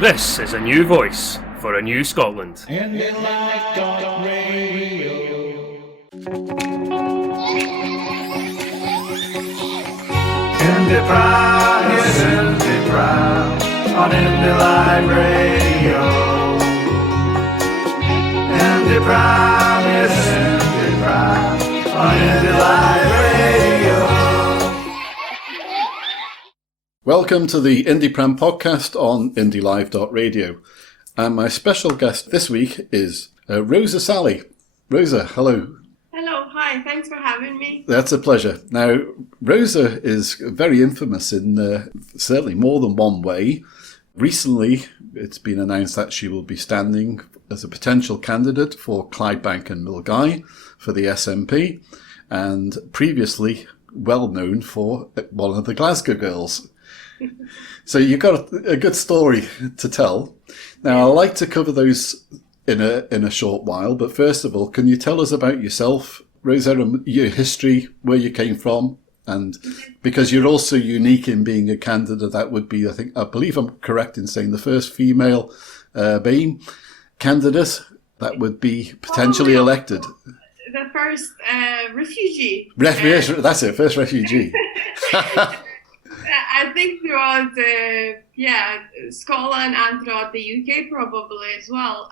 This is a new voice for a new Scotland. IndyPram. IndyPram, yes, IndyPram on Indy Live Radio. IndyPram, yes, IndyPram on Indy Live Radio. Welcome to the IndyPram podcast on indylive.radio. And my special guest this week is Roza Salih. Roza, hello. Hello, hi, thanks for having me. That's a pleasure. Now, Roza is very infamous in certainly more than one way. Recently, it's been announced that she will be standing as a potential candidate for Clydebank and Milngavie for the SNP, and previously well known for one of the Glasgow Girls. So you've got a good story to tell. Now, I'd like to cover those in a short while, but first of all, can you tell us about yourself, Roza, your history, where you came from? And because you're also unique in being a candidate, that would be, I believe I'm correct in saying, the first female BAME candidate that would be potentially elected. The first refugee. That's it, first refugee. I think throughout Scotland and throughout the UK probably as well.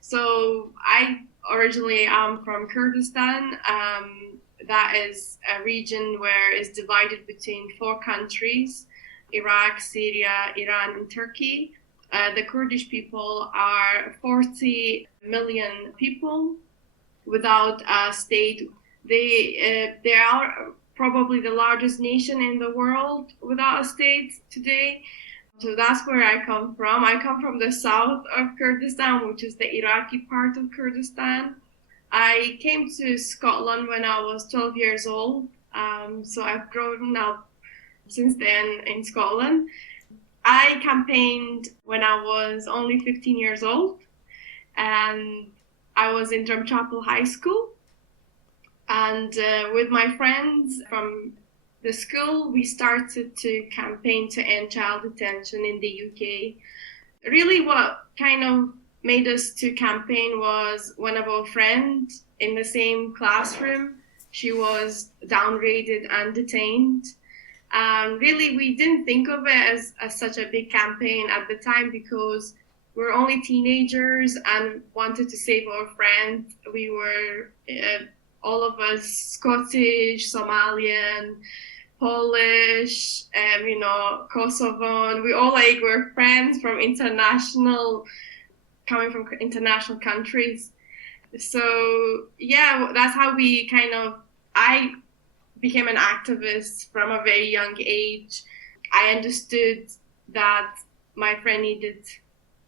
So I originally am from Kurdistan. That is a region where it's divided between 4 countries: Iraq, Syria, Iran, and Turkey. The Kurdish people are 40 million people without a state. They are probably the largest nation in the world without a state today. So that's where I come from. I come from the south of Kurdistan, which is the Iraqi part of Kurdistan. I came to Scotland when I was 12 years old. So I've grown up since then in Scotland. I campaigned when I was only 15 years old, and I was in Drumchapel High School. And with my friends from the school, we started to campaign to end child detention in the UK. Really what kind of made us to campaign was one of our friends in the same classroom. She was downgraded and detained. Really, we didn't think of it as such a big campaign at the time because we were only teenagers and wanted to save our friend. We were all of us Scottish, Somalian, Polish, Kosovan. We all were friends from coming from international countries. So yeah, that's how I became an activist from a very young age. I understood that my friend needed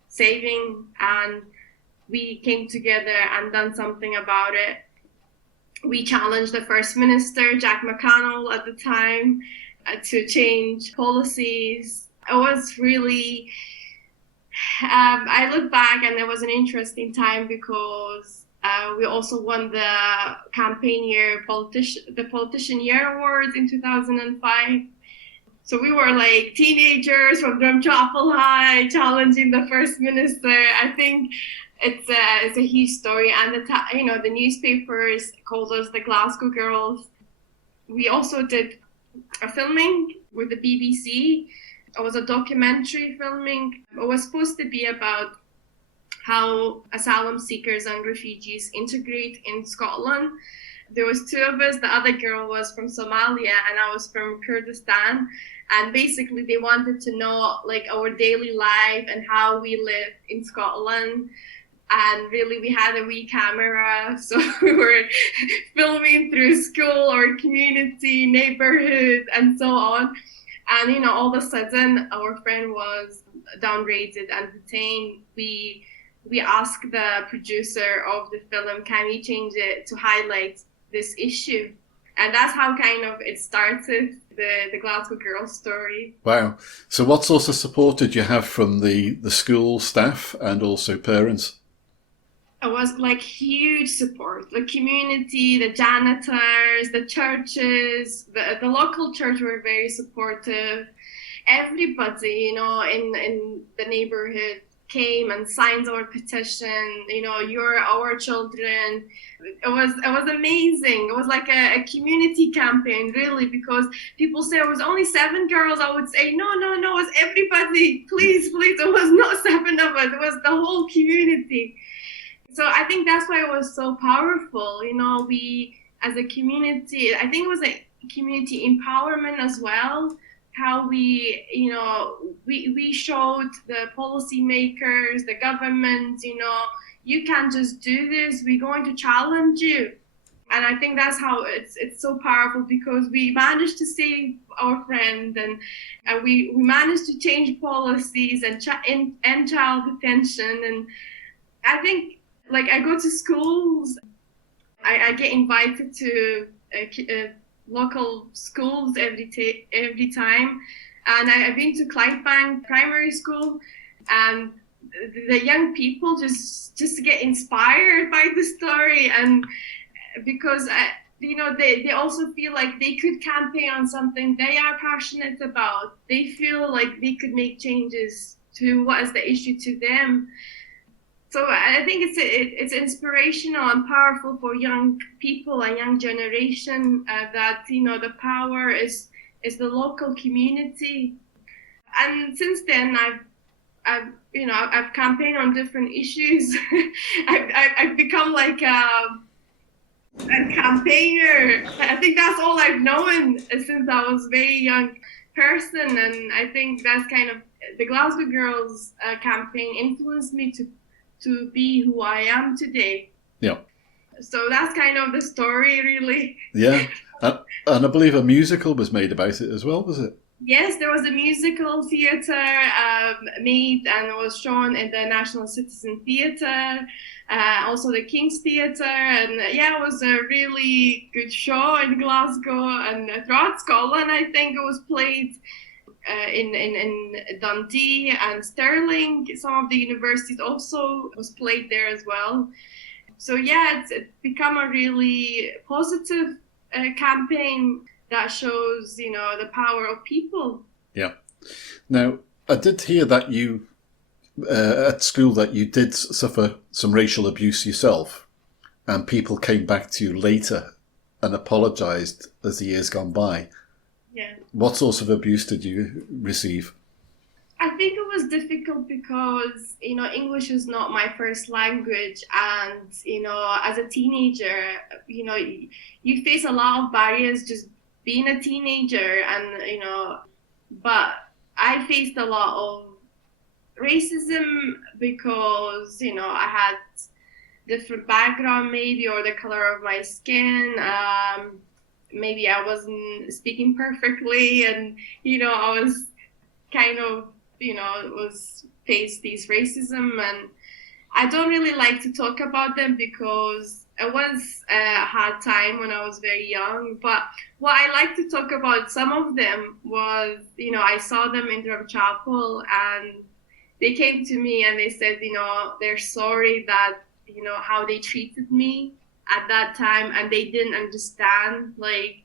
saving, and we came together and done something about it. We challenged the First Minister, Jack McConnell, at the time to change policies. It was really, I look back and it was an interesting time because we also won the campaign year, the Politician Year Awards in 2005. So we were like teenagers from Drumchapel High challenging the First Minister. I think it's a huge story, and the newspapers called us the Glasgow Girls. We also did a filming with the BBC. It was a documentary filming. It was supposed to be about how asylum seekers and refugees integrate in Scotland. There was 2 of us. The other girl was from Somalia and I was from Kurdistan. And basically they wanted to know our daily life and how we live in Scotland. And really, we had a wee camera, so we were filming through school or community, neighborhood, and so on. And, all of a sudden, our friend was downgraded and detained. We asked the producer of the film, can we change it to highlight this issue? And that's how it started, the Glasgow Girl story. Wow. So what sort of support did you have from the school staff and also parents? It was huge support. The community, the janitors, the churches, the local church were very supportive. everybody, in the neighborhood came and signed our petition. You're our children. It was amazing. It was like a community campaign, really, because people say it was only 7 girls. I would say no, it was everybody. Please, it was not 7 of us. It was the whole community. So I think that's why it was so powerful. We as a community, I think it was a community empowerment as well. How we showed the policymakers, the government, you can't just do this. We're going to challenge you. And I think that's how it's so powerful, because we managed to save our friend, and we managed to change policies and end child detention. And I think, like, I go to schools, I get invited to local schools every time, and I've been to Clydebank primary school, and the young people just get inspired by the story, and because they also feel like they could campaign on something they are passionate about. They feel like they could make changes to what is the issue to them. So I think it's inspirational and powerful for young people, a young generation, that the power is the local community. And since then, I've campaigned on different issues. I've become like a campaigner. I think that's all I've known since I was a very young person, and I think that's kind of the Glasgow Girls campaign influenced me to be who I am today. Yeah. So that's kind of the story, really. Yeah. And I believe a musical was made about it as well, was it? Yes, there was a musical theatre made, and it was shown in the National Citizen Theatre, also the King's Theatre, and it was a really good show in Glasgow and throughout Scotland. I think it was played in Dundee and Stirling. Some of the universities also was played there as well. So it's become a really positive campaign that shows, the power of people. Yeah. Now, I did hear that you, at school, that you did suffer some racial abuse yourself, and people came back to you later and apologised as the years gone by. Yeah. What sorts of abuse did you receive? I think it was difficult because, English is not my first language. And, as a teenager, you face a lot of barriers just being a teenager. And, but I faced a lot of racism because, I had different background maybe, or the color of my skin. Maybe I wasn't speaking perfectly, and I was kind of was faced these racism, and I don't really like to talk about them because it was a hard time when I was very young. But what I like to talk about, some of them was, I saw them in Drum Chapel, and they came to me and they said, they're sorry that how they treated me at that time, and they didn't understand like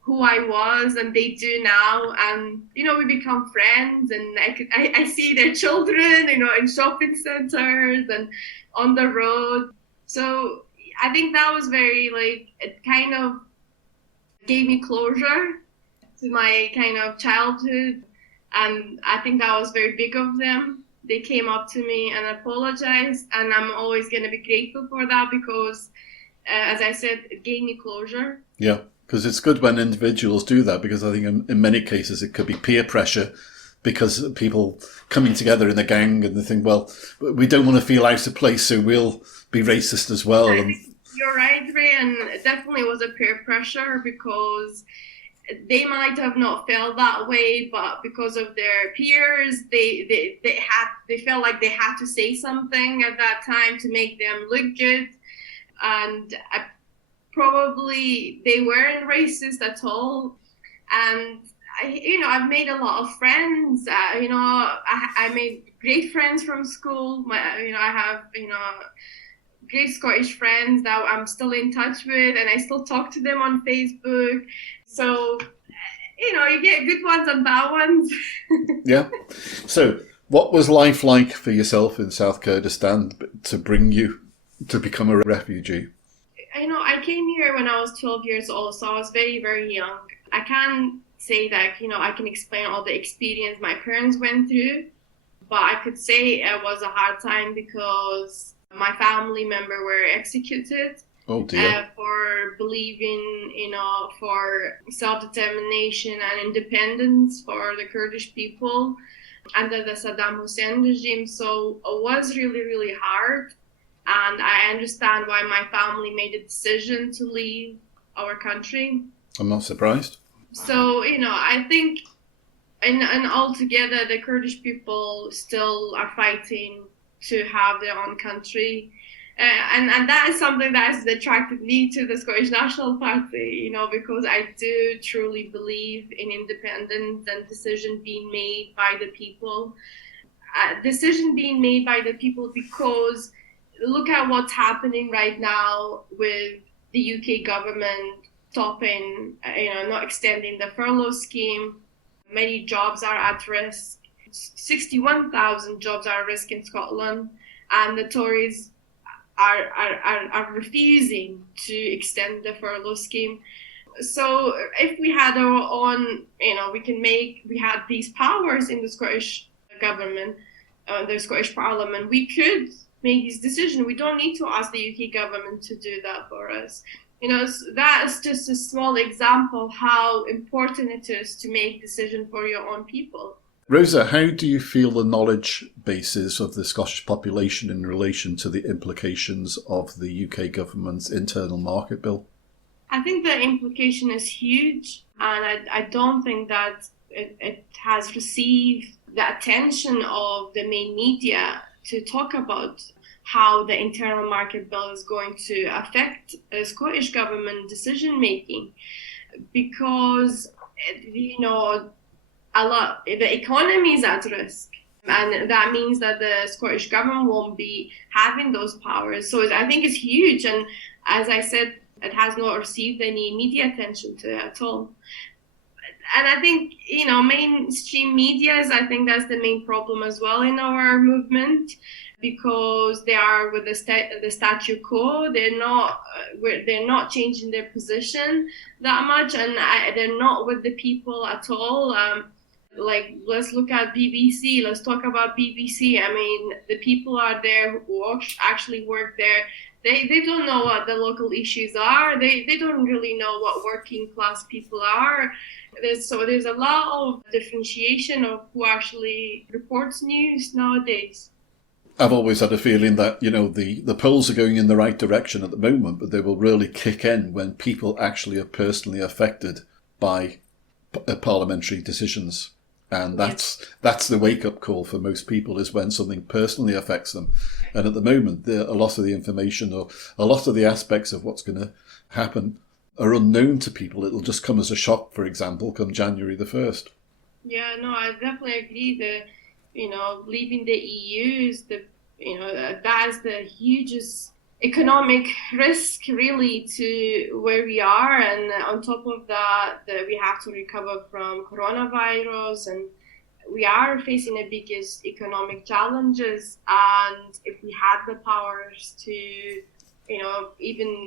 who I was, and they do now. And we become friends, and I see their children in shopping centers and on the road. So I think that was very, like, it kind of gave me closure to my kind of childhood, and I think that was very big of them. They came up to me and apologized, and I'm always going to be grateful for that because, as I said, it gave me closure. Yeah, because it's good when individuals do that, because I think in many cases it could be peer pressure, because people coming together in a gang and they think, well, we don't want to feel out of place, so we'll be racist as well. And you're right, Ray, and it definitely was a peer pressure because they might have not felt that way, but because of their peers, they felt like they had to say something at that time to make them look good, and probably they weren't racist at all. And I've made a lot of friends. I made great friends from school. I have great Scottish friends that I'm still in touch with, and I still talk to them on Facebook. So you get good ones and bad ones. Yeah. So, what was life like for yourself in South Kurdistan to bring you to become a refugee? I came here when I was 12 years old, so I was very, very young. I can't say that, I can explain all the experience my parents went through, but I could say it was a hard time because my family member were executed. Oh dear. For believing, for self-determination and independence for the Kurdish people under the Saddam Hussein regime. So it was really, really hard. And I understand why my family made a decision to leave our country. I'm not surprised. So, I think and altogether the Kurdish people still are fighting to have their own country. And that is something that has attracted me to the Scottish National Party, because I do truly believe in independence and decision being made by the people. Decision being made by the people because look at what's happening right now with the UK government stopping, not extending the furlough scheme. Many jobs are at risk. 61,000 jobs are at risk in Scotland, and the Tories are refusing to extend the furlough scheme. So if we had our own, we had these powers in the Scottish government, the Scottish Parliament, we could make these decisions. We don't need to ask the UK government to do that for us. That is just a small example of how important it is to make decisions for your own people. Rosa, how do you feel the knowledge bases of the Scottish population in relation to the implications of the UK government's internal market bill? I think the implication is huge, and I don't think that it has received the attention of the main media to talk about how the internal market bill is going to affect the Scottish government decision making, because the economy is at risk, and that means that the Scottish government won't be having those powers. So I think it's huge, and as I said, it has not received any media attention to it at all. And I think, mainstream medias, I think that's the main problem as well in our movement, because they are with the status quo. They're not changing their position that much, and they're not with the people at all. Let's look at BBC. Let's talk about BBC. I mean, the people are there who actually work there. They don't know what the local issues are. They don't really know what working class people are. There's a lot of differentiation of who actually reports news nowadays. I've always had a feeling that, the polls are going in the right direction at the moment, but they will really kick in when people actually are personally affected by parliamentary decisions. And that's the wake-up call for most people, is when something personally affects them. And at the moment, a lot of the information or a lot of the aspects of what's going to happen are unknown to people. It'll just come as a shock, for example, come January the 1st. Yeah, no, I definitely agree. Leaving the EU is that is the hugest economic risk really to where we are, and on top of that, we have to recover from coronavirus, and we are facing the biggest economic challenges. And if we had the powers to, even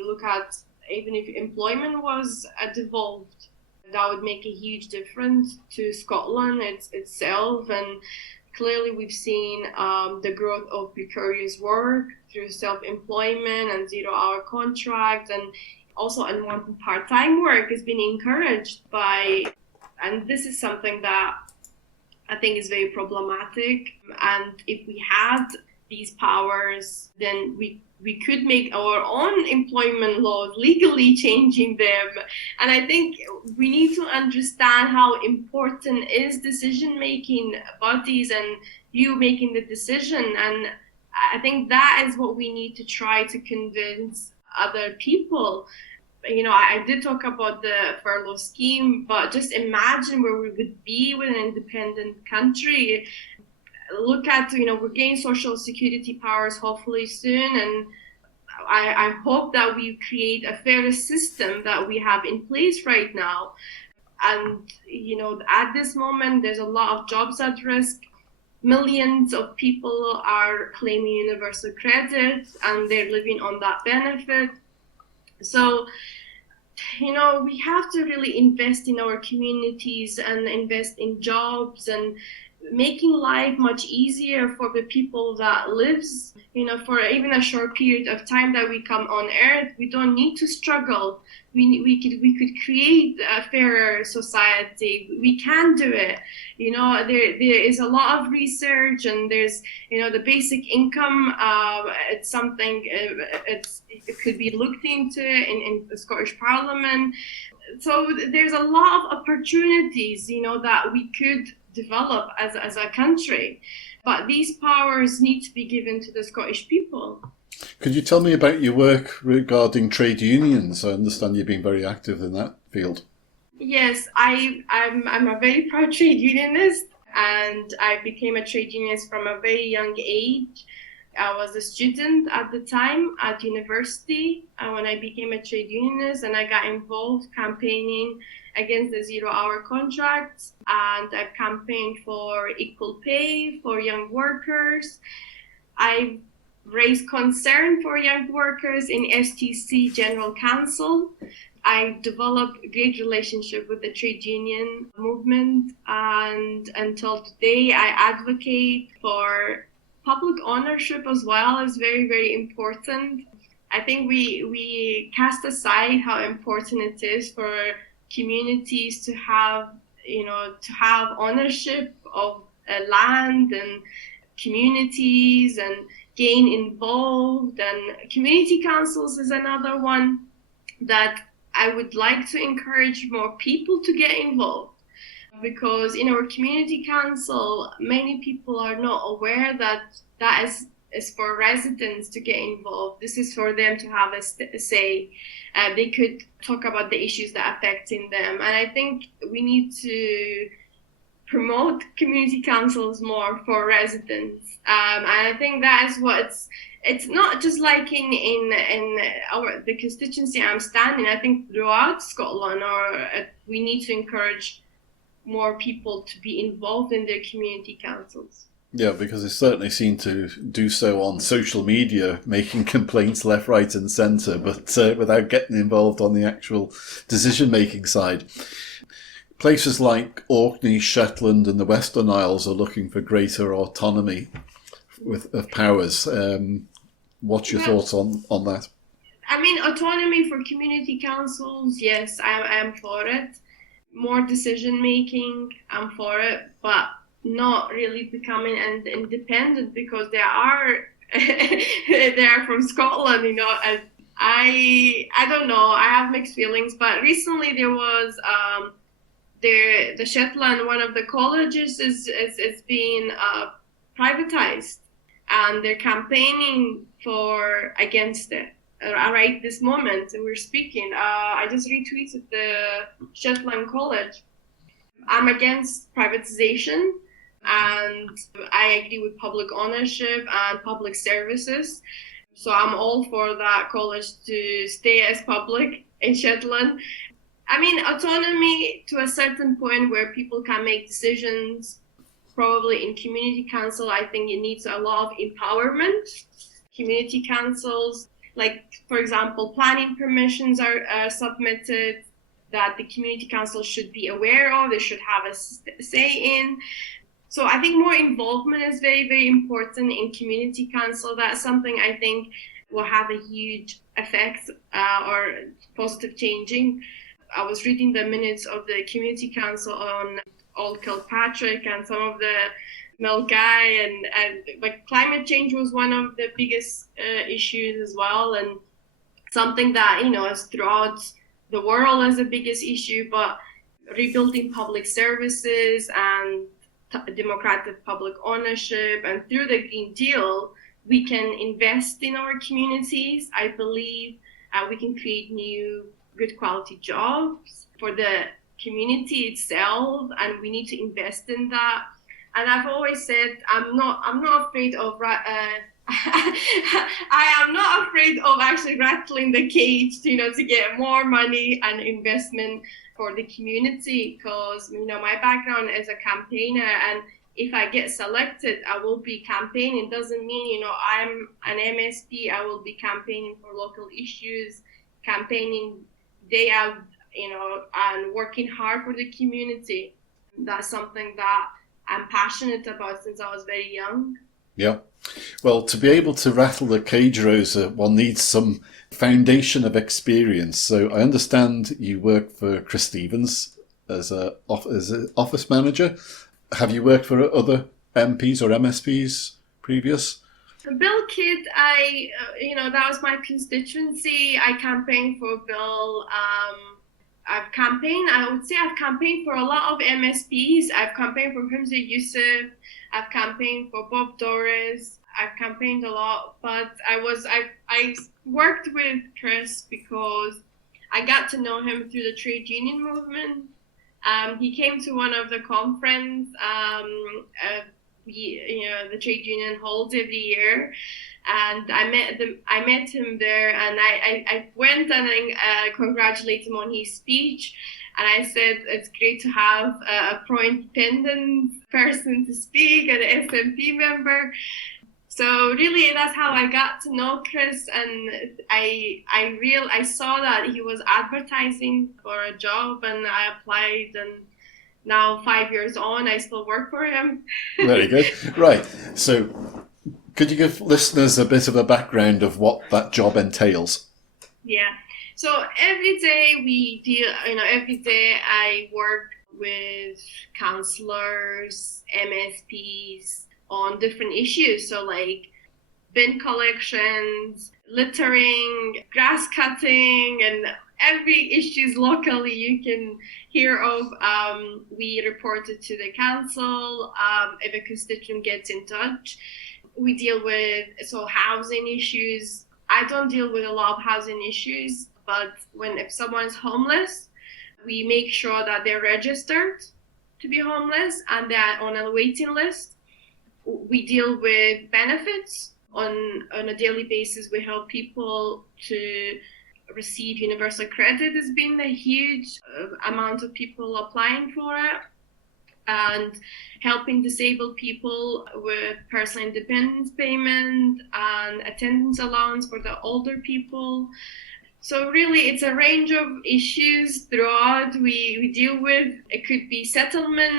if employment was devolved, that would make a huge difference to Scotland itself. And clearly, we've seen the growth of precarious work through self-employment and zero-hour contracts, and also unwanted part-time work is being encouraged and this is something that I think is very problematic. And if we had these powers, then we could make our own employment laws, legally changing them. And I think we need to understand how important is decision-making bodies and you making the decision. And I think that is what we need to try to convince other people. I did talk about the furlough scheme, but just imagine where we would be with an independent country. Look at, we're getting social security powers hopefully soon, and I hope that we create a fairer system that we have in place right now. And, at this moment, there's a lot of jobs at risk. Millions of people are claiming universal credit and they're living on that benefit. So, we have to really invest in our communities and invest in jobs and making life much easier for the people that lives, for even a short period of time that we come on earth. We don't need to struggle. We could create a fairer society. We can do it. There is a lot of research, and there's, the basic income. It's something, it could be looked into in the Scottish Parliament. So there's a lot of opportunities, that we could develop as a country. But these powers need to be given to the Scottish people. Could you tell me about your work regarding trade unions? I understand you've been very active in that field. Yes, I'm a very proud trade unionist, and I became a trade unionist from a very young age. I was a student at the time at university when I became a trade unionist, and I got involved campaigning against the 0-hour contracts, and I've campaigned for equal pay for young workers. I've raised concern for young workers in STC General Council. I developed a great relationship with the trade union movement, and until today I advocate for public ownership as well. Is very, very important. I think we cast aside how important it is for communities to have ownership of land and communities and gain involved. And community councils is another one that I would like to encourage more people to get involved, because in our community council, many people are not aware that is for residents to get involved. This is for them to have a say. They could talk about the issues that are affecting them. And I think we need to promote community councils more for residents. And I think that is what it's not just like in the constituency I'm standing. I think throughout Scotland, we need to encourage more people to be involved in their community councils. Yeah, because they certainly seem to do so on social media, making complaints left, right and centre, but without getting involved on the actual decision-making side. Places like Orkney, Shetland and the Western Isles are looking for greater autonomy of powers. What's your thoughts on that? I mean, autonomy for community councils, yes, I am for it. More decision-making, I'm for it, but not really becoming independent, because they are from Scotland, and I don't know, I have mixed feelings. But recently there was the Shetland, one of the colleges is being privatized, and they're campaigning against it. Right this moment we're speaking, I just retweeted the Shetland College. I'm against privatization, and I agree with public ownership and public services. So I'm all for that college to stay as public in Shetland. I mean, autonomy to a certain point where people can make decisions. Probably in community council, I think it needs a lot of empowerment. Community councils, like, for example, planning permissions are submitted that the community council should be aware of, they should have a say in. So I think more involvement is very, very important in community council. That's something I think will have a huge effect or positive changing. I was reading the minutes of the community council on Old Kilpatrick and some of the Milngavie, and like climate change was one of the biggest issues as well, and something that is throughout the world as the biggest issue. But rebuilding public services and democratic public ownership, and through the Green Deal, we can invest in our communities. I believe we can create new good quality jobs for the community itself, and we need to invest in that. And I've always said I'm not afraid of I am not afraid of actually rattling the cage to get more money and investment for the community, because my background is a campaigner, and if I get selected, I will be campaigning. Doesn't mean I'm an MSP. I will be campaigning for local issues, campaigning day out, and working hard for the community. That's something that I'm passionate about since I was very young. Yeah. Well, to be able to rattle the cage, Rosa, one needs some foundation of experience. So I understand you work for Chris Stevens as an office manager. Have you worked for other MPs or MSPs previous? Bill Kidd, that was my constituency. I campaigned for Bill. I would say I've campaigned for a lot of MSPs. I've campaigned for Hamza Yusuf. I've campaigned for Bob Doris. I've campaigned a lot, but I worked with Chris because I got to know him through the trade union movement. He came to one of the conference the trade union holds every year, and I met him there, and I went and I congratulated him on his speech, and I said it's great to have a pro-independent person to speak, an SNP member. So really, that's how I got to know Chris, and I saw that he was advertising for a job, and I applied, and now 5 years on, I still work for him. Very good. Right. So could you give listeners a bit of a background of what that job entails? Yeah. So every day every day I work with councillors, MSPs on different issues. So like bin collections, littering, grass cutting, and every issues locally you can hear of, we report it to the council. If a constituent gets in touch, we deal with housing issues. I don't deal with a lot of housing issues, but if someone's homeless, we make sure that they're registered to be homeless and they're on a waiting list. We deal with benefits on a daily basis. We help people to receive universal credit. There's been a huge amount of people applying for it, and helping disabled people with personal independence payment and attendance allowance for the older people. So really, it's a range of issues throughout we deal with. It could be settlement,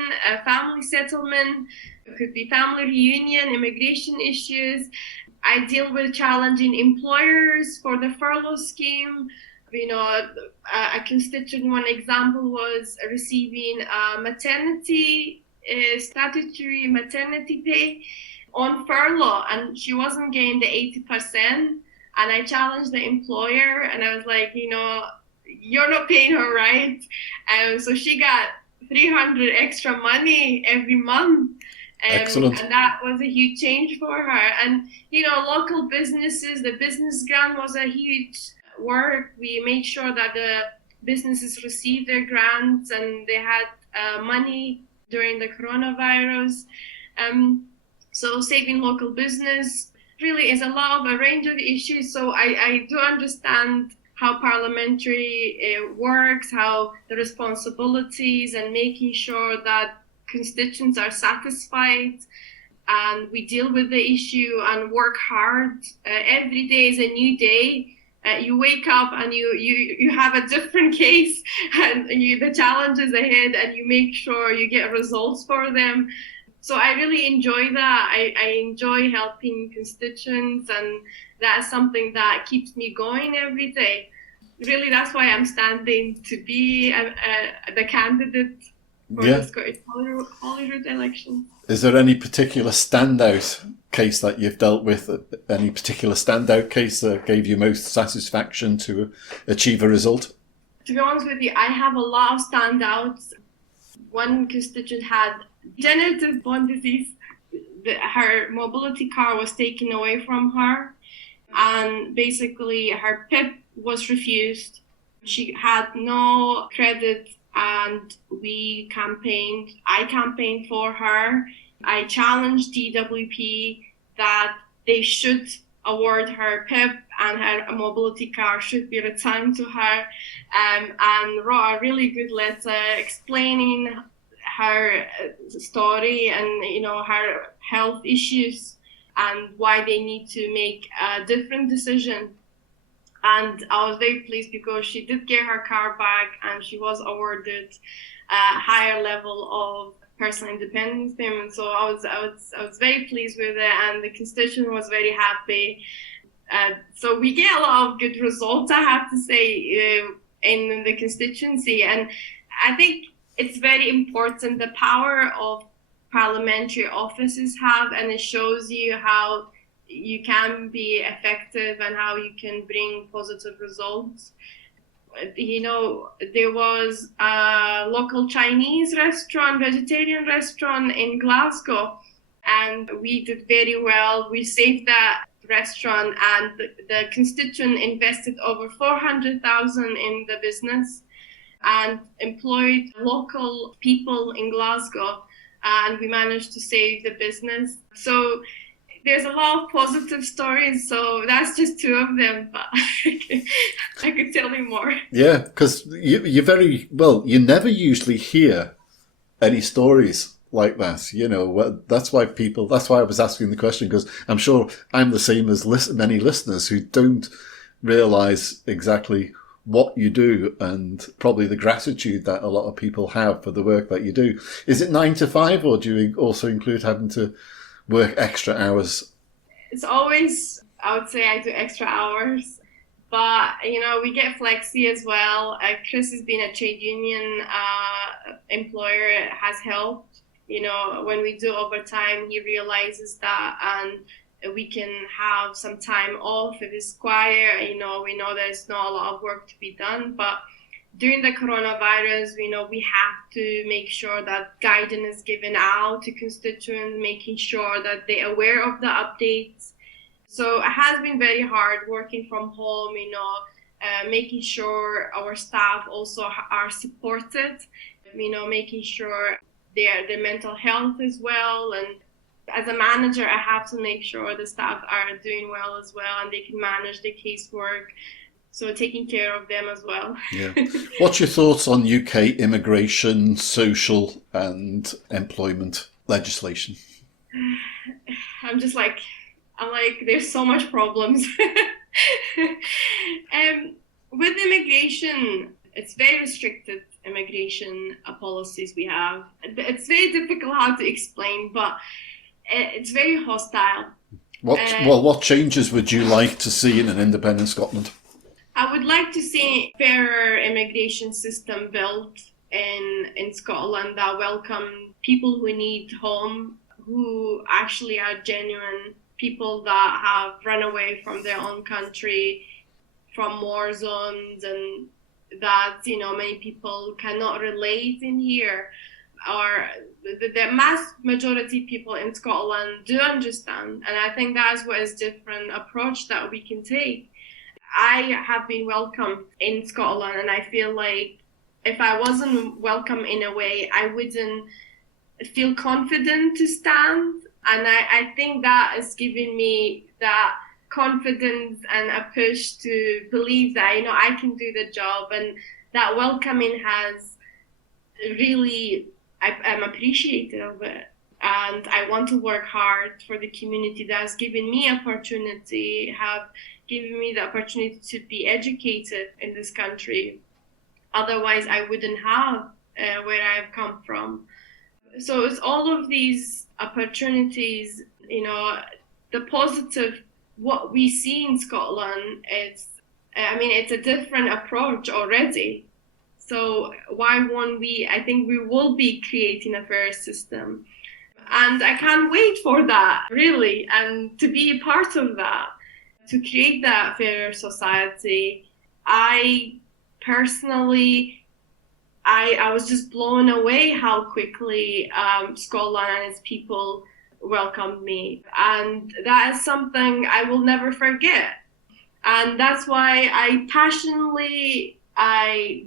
family settlement, it could be family reunion, immigration issues. I deal with challenging employers for the furlough scheme. A constituent, one example was receiving statutory maternity pay on furlough, and she wasn't getting the 80%. And I challenged the employer, and I was like, you're not paying her right. So she got 300 extra money every month. Excellent. And that was a huge change for her. And, local businesses, the business grant was a huge work. We made sure that the businesses received their grants and they had money during the coronavirus. So saving local business really is a range of issues. So I do understand how parliamentary works, how the responsibilities, and making sure that constituents are satisfied, and we deal with the issue and work hard. Every day is a new day. You wake up and you have a different case, and the challenges ahead, and you make sure you get results for them. So I really enjoy that. I enjoy helping constituents, and that's something that keeps me going every day. Really, that's why I'm standing to be the candidate for the Scottish Holyrood election. Is there any particular standout case that you've dealt with? Any particular standout case that gave you most satisfaction to achieve a result? To be honest with you, I have a lot of standouts. One constituent had degenerative bone disease. Her mobility car was taken away from her, and basically her PIP was refused. She had no credit, and I campaigned for her. I challenged DWP that they should award her PIP and her mobility car should be returned to her, and wrote a really good letter explaining her story and, you know, her health issues and why they need to make a different decision. And I was very pleased because she did get her car back and she was awarded a higher level of personal independence payment. So I was very pleased with it, and the constituent was very happy. So we get a lot of good results, I have to say, in the constituency. And I think it's very important the power of parliamentary offices have, and it shows you how you can be effective and how you can bring positive results. You know, there was a local Chinese restaurant, vegetarian restaurant in Glasgow, and we did very well. We saved that restaurant, and the constituent invested over 400,000 in the business and employed local people in Glasgow, and we managed to save the business. So there's a lot of positive stories, so that's just two of them, but I could tell you more. Yeah, because you're very, well, you never usually hear any stories like that, you know. That's why I was asking the question, because I'm sure I'm the same as many listeners who don't realise exactly what you do and probably the gratitude that a lot of people have for the work that you do. Is it 9 to 5, or do you also include having to work extra hours? It's always, I would say I do extra hours, but, you know, we get flexi as well. Chris has been a trade union employer, has helped. You know, when we do overtime, he realizes that, and we can have some time off if it's quiet. You know, we know there's not a lot of work to be done, but during the coronavirus, we know we have to make sure that guidance is given out to constituents, making sure that they're aware of the updates. So it has been very hard working from home, you know, making sure our staff also are supported, you know, making sure their mental health as well. And as a manager, I have to make sure the staff are doing well as well and they can manage the casework. So taking care of them as well. Yeah. What's your thoughts on UK immigration, social and employment legislation? I'm like, there's so much problems. With immigration, it's very restricted immigration policies we have. It's very difficult how to explain, but it's very hostile. What changes would you like to see in an independent Scotland? I would like to see a fairer immigration system built in Scotland that welcome people who need home, who actually are genuine people that have run away from their own country, from war zones, and that, you know, many people cannot relate in here. Or the mass majority people in Scotland do understand, and I think that's what is different approach that we can take. I have been welcome in Scotland, and I feel like if I wasn't welcome in a way, I wouldn't feel confident to stand. And I think that is giving me that confidence and a push to believe that, you know, I can do the job. And that welcoming has really, I'm appreciative of it. And I want to work hard for the community that has given me opportunity, have given me the opportunity to be educated in this country. Otherwise, I wouldn't have where I've come from. So it's all of these opportunities, you know, the positive, what we see in Scotland, it's a different approach already. So why won't we? I think we will be creating a fair system. And I can't wait for that, really, and to be a part of that, to create that fairer society. I personally, I was just blown away how quickly Scotland and its people welcomed me. And that is something I will never forget. And that's why I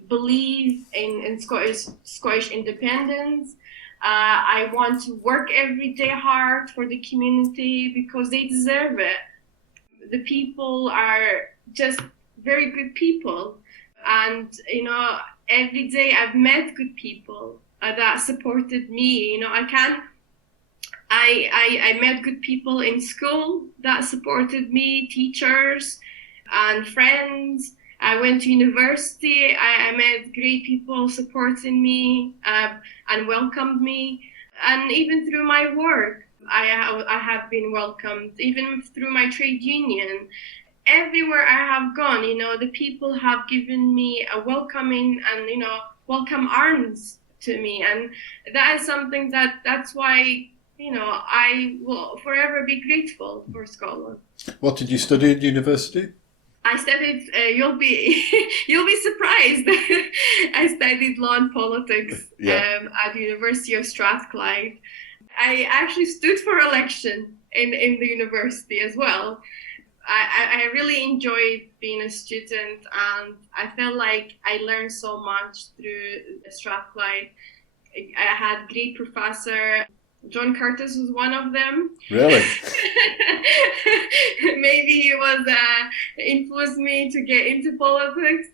believe in Scottish independence. I want to work every day hard for the community because they deserve it. the people are just very good people. And, every day I've met good people that supported me. I met good people in school that supported me, teachers and friends. I went to university. I met great people supporting me and welcomed me. And even through my work, I have been welcomed, even through my trade union. Everywhere I have gone, the people have given me a welcoming and, welcome arms to me. And that is something that's why, I will forever be grateful for Scotland. What did you study at university? I studied, you'll be surprised. I studied law and politics at the University of Strathclyde. I actually stood for election in the university as well. I really enjoyed being a student, and I felt like I learned so much through Strathclyde. I had great professor. John Curtis was one of them. Really? Maybe he was influenced me to get into politics.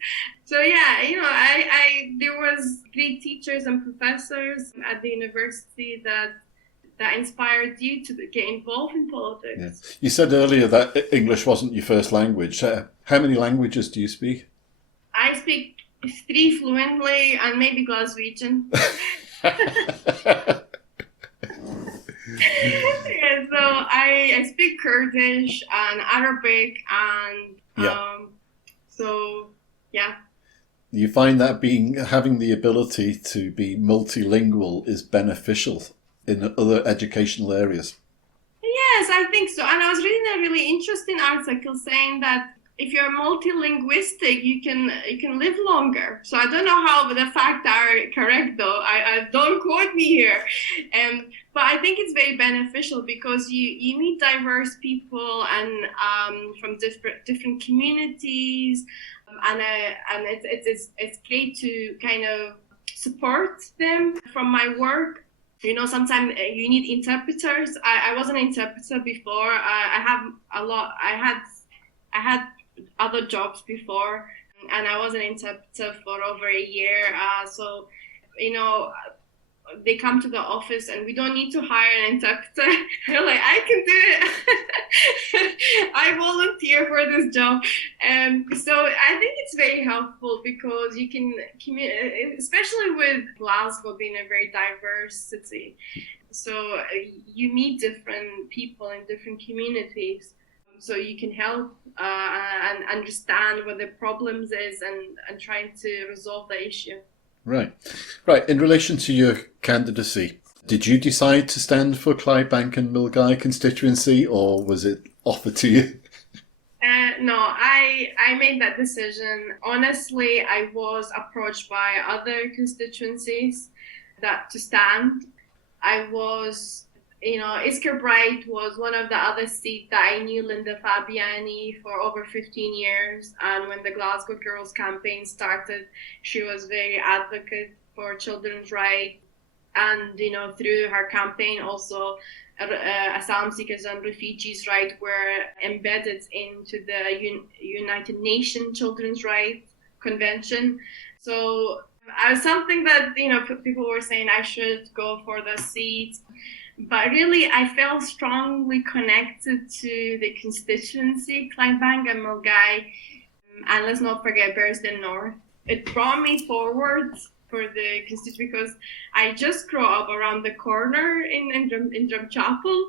So there was great teachers and professors at the university that inspired you to get involved in politics. Yeah. You said earlier that English wasn't your first language. How many languages do you speak? I speak 3 fluently and maybe Glaswegian. So I speak Kurdish and Arabic and You find that having the ability to be multilingual is beneficial in other educational areas? Yes, I think so. And I was reading a really interesting article saying that if you're multilinguistic, you can live longer. So I don't know how the facts are correct, though. I don't quote me here. But I think it's very beneficial because you meet diverse people and from different communities, and it's great to kind of support them from my work. Sometimes you need interpreters. I was an interpreter before. I had other jobs before, and I was an interpreter for over a year. So they come to the office and we don't need to hire an interpreter. They're like, I can do it. I volunteer for this job. So I think it's very helpful because you can communicate, especially with Glasgow being a very diverse city. So you meet different people in different communities. So you can help and understand what the problems is and trying to resolve the issue. Right. In relation to your candidacy, did you decide to stand for Clydebank and Milngavie constituency, or was it offered to you? No, I made that decision. Honestly, I was approached by other constituencies to stand. I was, Isker was one of the other seats that I knew Linda Fabiani for over 15 years. And when the Glasgow Girls campaign started, she was very advocate for children's rights. And, through her campaign also, asylum seekers and refugees' rights were embedded into the United Nations Children's Rights Convention. So something that, people were saying I should go for the seat. But really, I felt strongly connected to the constituency, Clydebank and Milngavie, and let's not forget Bearsden North. It brought me forward for the constituency because I just grew up around the corner in Drumchapel.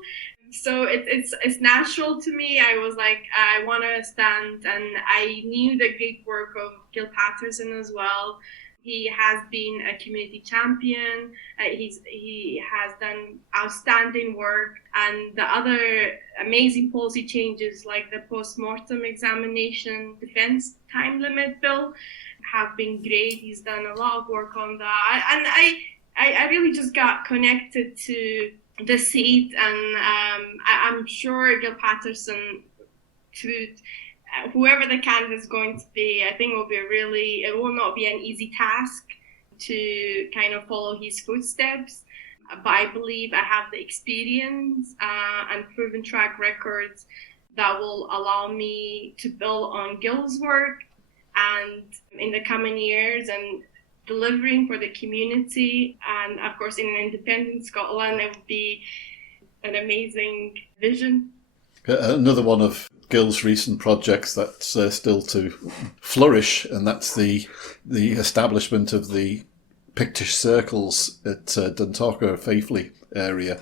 So it's natural to me. I was like, I want to stand, and I knew the great work of Gil Patterson as well. He has been a community champion. He has done outstanding work, and the other amazing policy changes like the post-mortem examination defence time limit bill have been great. He's done a lot of work on that, and I really just got connected to the seat, and I'm sure Gil Patterson whoever the candidate is going to be, I think it will not be an easy task to kind of follow his footsteps. But I believe I have the experience and proven track records that will allow me to build on Gil's work and in the coming years and delivering for the community. And of course, in an independent Scotland, it would be an amazing vision. Another one of Gil's recent projects that's still to flourish, and that's the establishment of the Pictish circles at Duntauchar, Faifley area.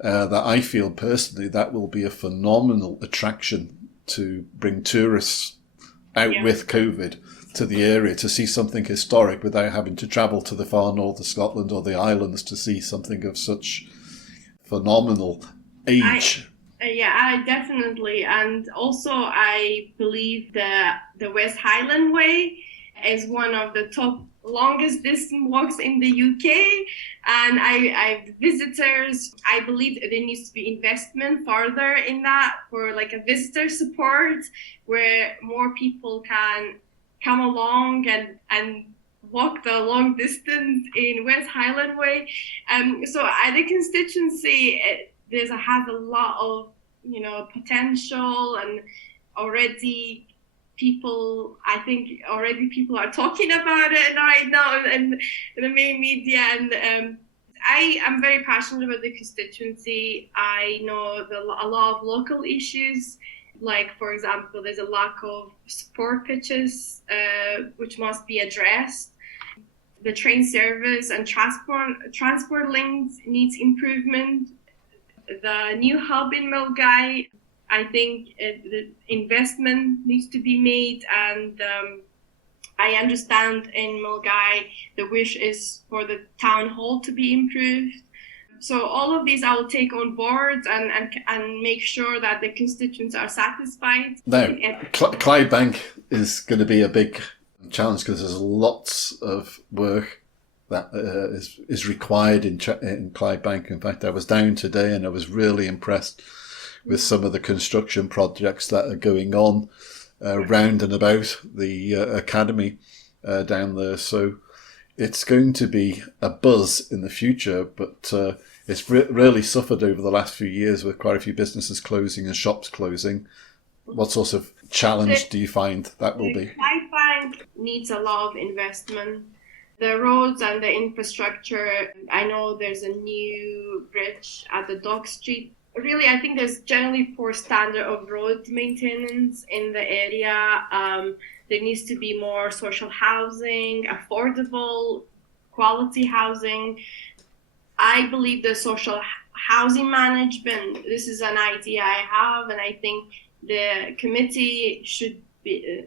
That I feel personally that will be a phenomenal attraction to bring tourists out with COVID to the area to see something historic without having to travel to the far north of Scotland or the islands to see something of such phenomenal age. I definitely. And also I believe the West Highland Way is one of the top longest distance walks in the UK, and I visitors, I believe there needs to be investment further in that for like a visitor support where more people can come along and walk the long distance in West Highland Way. So at the constituency has a lot of potential, and already people are talking about it right now in the main media, and I am very passionate about the constituency. I know a lot of local issues, like for example there's a lack of sport pitches which must be addressed. The train service and transport links needs improvement. The new hub in Milngavie, I think the investment needs to be made, and I understand in Milngavie the wish is for the town hall to be improved. So all of these I will take on board and make sure that the constituents are satisfied. Now, Clydebank is going to be a big challenge because there's lots of work that is required in Clydebank. In fact, I was down today and I was really impressed with some of the construction projects that are going on round and about the academy down there. So it's going to be a buzz in the future, but it's really suffered over the last few years with quite a few businesses closing and shops closing. What sort of challenge do you find that will be? Clydebank needs a lot of investment. The roads and the infrastructure, I know there's a new bridge at the Dock Street. Really, I think there's generally poor standard of road maintenance in the area. There needs to be more social housing, affordable, quality housing. I believe the social housing management, this is an idea I have, and I think the community should be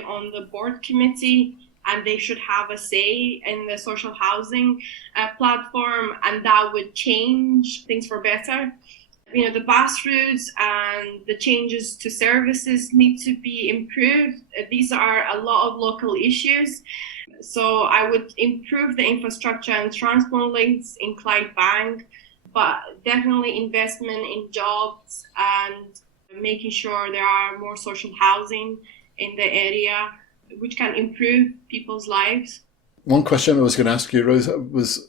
on the board committee, and they should have a say in the social housing platform, and that would change things for better. The bus routes and the changes to services need to be improved. These are a lot of local issues. So I would improve the infrastructure and transport links in Clydebank, but definitely investment in jobs and making sure there are more social housing in the area, which can improve people's lives. One question I was going to ask you, Rosa, was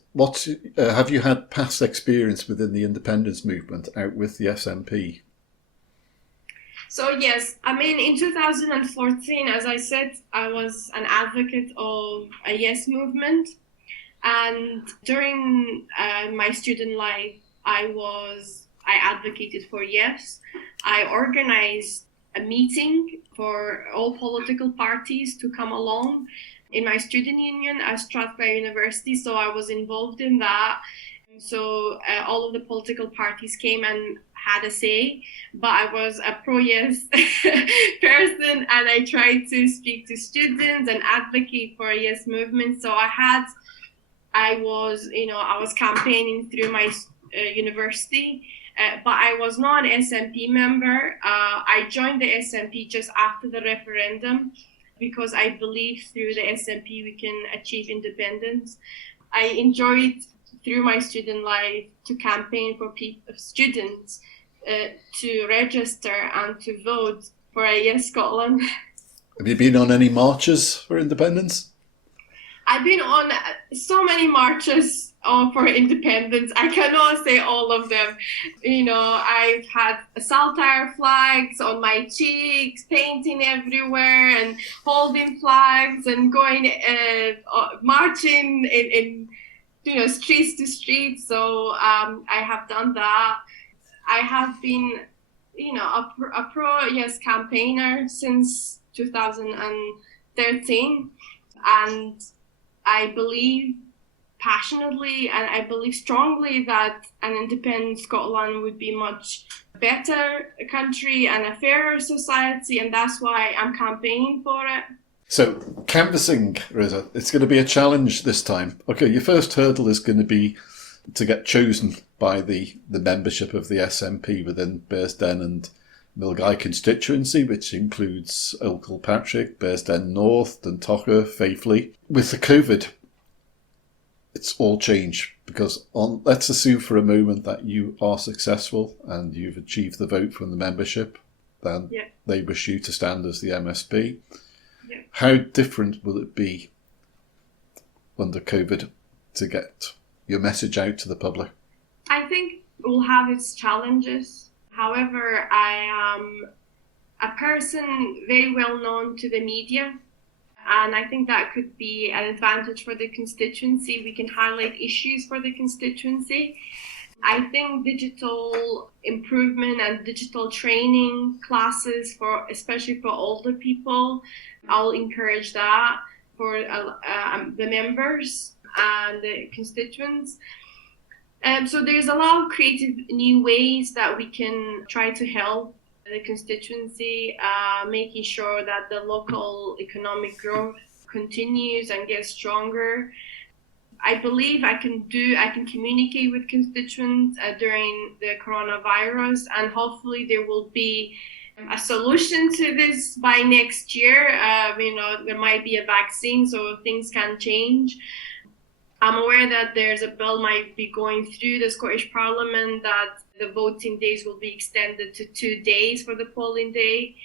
have you had past experience within the independence movement out with the SNP? So yes, in 2014, as I said, I was an advocate of a Yes movement. And during my student life, I advocated for Yes. I organized a meeting for all political parties to come along in my student union at Strathclyde University. So I was involved in that. So all of the political parties came and had a say, but I was a pro-Yes person, and I tried to speak to students and advocate for a Yes movement. So I was campaigning through my university, but I was not an SNP member. I joined the SNP just after the referendum because I believe through the SNP we can achieve independence. I enjoyed through my student life to campaign for students to register and to vote for a Yes Scotland. Have you been on any marches for independence? I've been on so many marches for independence. I cannot say all of them. I've had saltire flags on my cheeks, painting everywhere, and holding flags and going marching in streets to streets. So I have done that. I have been, a pro yes campaigner since 2013, and I believe passionately and I believe strongly that an independent Scotland would be much better country and a fairer society, and that's why I'm campaigning for it. So, canvassing, Roza, it's going to be a challenge this time. Okay, your first hurdle is going to be to get chosen by the membership of the SNP within Bearsden and Milngavie constituency, which includes Old Kilpatrick, Bearsden North, Dundalk, Faithfully. With the COVID, it's all changed because let's assume for a moment that you are successful and you've achieved the vote from the membership, then they wish you to stand as the MSP. Yeah. How different will it be under COVID to get your message out to the public? I think it will have its challenges. However, I am a person very well known to the media, and I think that could be an advantage for the constituency. We can highlight issues for the constituency. I think digital improvement and digital training classes, especially for older people, I'll encourage that for the members and the constituents. So there's a lot of creative new ways that we can try to help the constituency, making sure that the local economic growth continues and gets stronger. I believe I can communicate with constituents during the coronavirus, and hopefully there will be a solution to this by next year. There might be a vaccine, so things can change. I'm aware that there's a bill might be going through the Scottish Parliament that the voting days will be extended to 2 days for the polling day.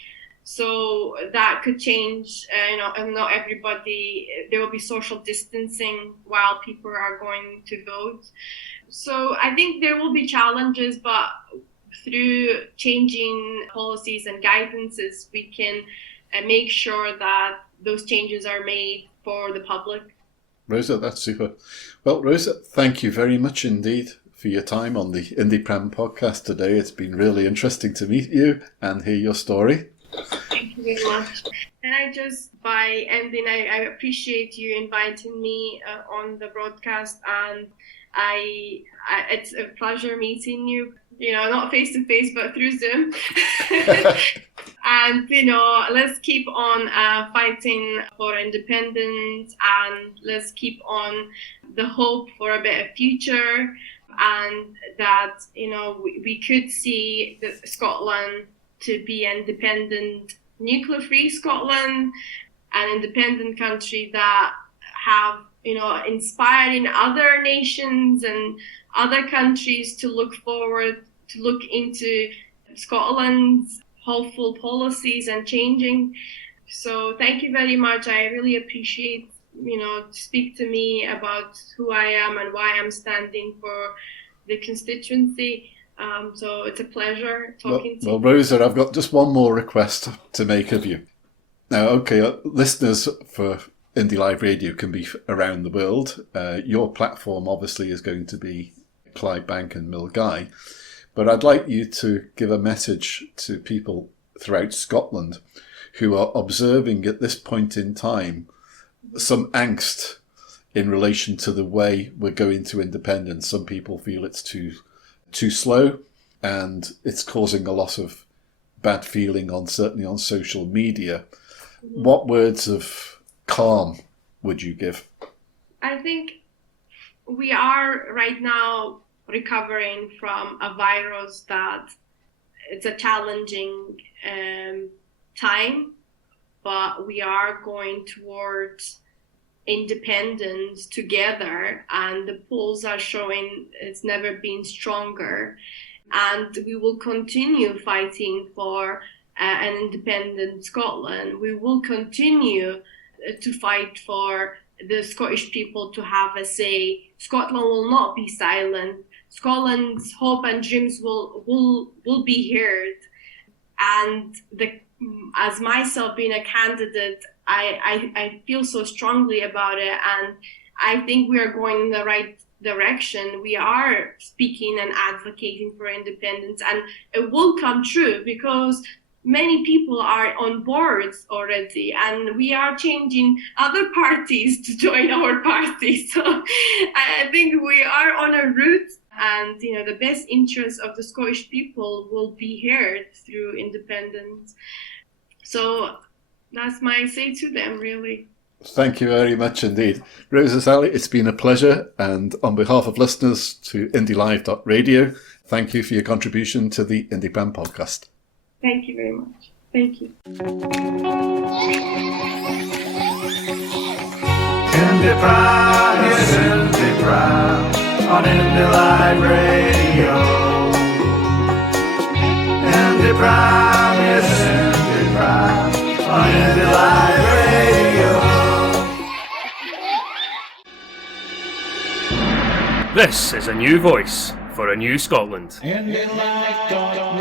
So that could change, and not everybody, there will be social distancing while people are going to vote. So I think there will be challenges, but through changing policies and guidances, we can make sure that those changes are made for the public. Roza, that's super. Well, Roza, thank you very much indeed for your time on the IndyPram podcast today. It's been really interesting to meet you and hear your story. Thank you very much. And by ending, I appreciate you inviting me on the broadcast, and it's a pleasure meeting you, not face to face, but through Zoom. And, let's keep on fighting for independence, and let's keep on the hope for a better future, and that, we could see Scotland to be independent, nuclear-free Scotland, an independent country that have, inspiring other nations and other countries to look into Scotland's hopeful policies and changing. So thank you very much. I really appreciate, speak to me about who I am and why I'm standing for the constituency. So it's a pleasure talking to you. Well, Roza, I've got just one more request to make of you. Now, okay, listeners for Indie Live Radio can be around the world. Your platform obviously is going to be Clydebank and Milngavie. But I'd like you to give a message to people throughout Scotland who are observing at this point in time some angst in relation to the way we're going to independence. Some people feel it's too slow, and it's causing a lot of bad feeling certainly on social media. What words of calm would you give? I think we are right now recovering from a virus that it's a challenging time, but we are going towards independence together, and the polls are showing it's never been stronger, and we will continue fighting for an independent Scotland. We will continue to fight for the Scottish people to have a say Scotland will not be silent. Scotland's hope and dreams will be heard. And as myself being a candidate, I feel so strongly about it, and I think we are going in the right direction. We are speaking and advocating for independence, and it will come true because many people are on boards already, and we are changing other parties to join our party. So I think we are on a route, and the best interests of the Scottish people will be heard through independence. So that's my say to them, really. Thank you very much indeed. Roza Salih, it's been a pleasure, and on behalf of listeners to IndyLive.radio, thank you for your contribution to the IndyPram podcast. Thank you very much. Thank you. IndyPram, yes, IndyPram, on IndyLive Radio. IndyPram, yes, IndyPram, on IndyLive Radio. This is a new voice for a new Scotland. IndyLive.radio.